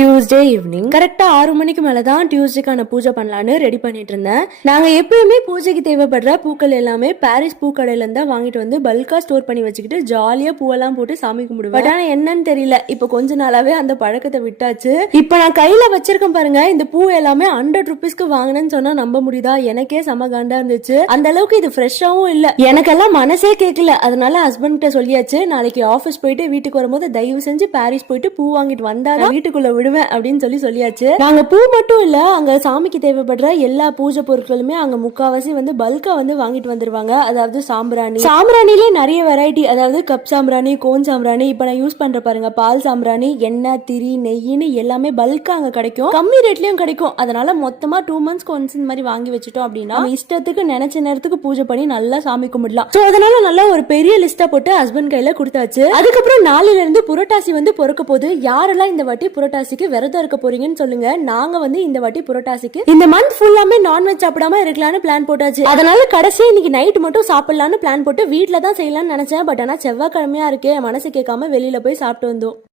Tuesday evening கரெக்டா 6 மணிக்கு மேலதான் டியூஸ்டேக்கான பூஜை பண்ணலான்னு ரெடி பண்ணிட்டு இருந்தேன். நாங்க எப்பயுமே பூஜைக்கு தேவைப்படுற பூக்கள் எல்லாமே பாரிஸ் பூக்கடையில இருந்தா வாங்கிட்டு வந்து பல்கா ஸ்டோர் பண்ணி வச்சுக்கிட்டு ஜாலியா பூவெல்லாம் போட்டு சாமி கும்பிடுவேன். பட் ஆனா என்னன்னு தெரியல, இப்ப கொஞ்ச நாளாவே அந்த பழக்கத்தை விட்டாச்சு. இப்ப நான் கையில வச்சிருக்கேன் பாருங்க, இந்த பூ எல்லாமே 100 rupeesக்கு வாங்கினேன்னு சொன்னா நம்ப முடியுதா? எனக்கே செம காண்டா இருந்துச்சு. அந்த அளவுக்கு இது ஃப்ரெஷ்ஷாவும் இல்ல. எனக்கெல்லாம் மனசே கேட்கல. அதனால ஹஸ்பண்ட் கிட்ட சொல்லியாச்சு, நாளைக்கு ஆபீஸ் போயிட்டு வீட்டுக்கு வரும்போது தயவு செஞ்சு பாரிஸ் போயிட்டு பூ வாங்கிட்டு வந்தாதான் வீட்டுக்குள்ள விடுவேன் அப்படின்னு சொல்லியாச்சு. நாங்க பூ மட்டும் இல்ல, அங்க சாமிக்கு தேவைப்படுற எல்லா பூஜை பொருட்களுமே அங்க முக்காவாசி வந்து பல்கா வந்து வாங்கிட்டு வந்துருவாங்க. அதாவது சாம்பிராணிலே நிறைய வெரைட்டி, அதாவது கப் சாம்பிராணி, கோன் சாம்பிராணி, இப்ப நான் யூஸ் பண்ற பாருங்க பால் சாம்பிராணி, எண்ணெய், திரி, நெய்யின்னு எல்லாமே பல்கா அங்க கிடைக்கும். கம்மி ரேட்லயும் கிடைக்கும். அதனால மொத்தமா 2 months ஒன்ஸ் இந்த மாதிரி வாங்கி வச்சுட்டோம் அப்படின்னா இஷ்டத்துக்கு நினைச்ச நேரத்துக்கு பூஜை பண்ணி நல்லா சாமி கும்பிடலாம். சோ அதனால நல்லா ஒரு பெரிய லிஸ்டா போட்டு ஹஸ்பண்ட் கையில கொடுத்தாச்சு. அதுக்கப்புறம் நாளையில இருந்து புரட்டாசி வந்து பொறுக்க போது. யாரெல்லாம் இந்த வாட்டி புரட்டாசிக்கு விரதம் இருக்க போறீங்கன்னு சொல்லுங்க. நாங்க வந்து இந்த வாட்டி புரட்டாசிக்கு இந்த மந்த் ஃபுல்லாமே நான்வெஜ் சாப்பிடாம இருக்கலாம்னு பிளான் போட்டாச்சு. அதனால கடைசியா இன்னைக்கு நைட் மட்டும் சாப்பிடலாம்னு பிளான் போட்டு வீட்ல தான் செய்யலாம்னு நினைச்சேன். பட் ஆனா செவ்வாய்க்கிழமையா இருக்கே, மனசு கேட்காம வெளியில போய் சாப்பிட்டு வந்தோம்.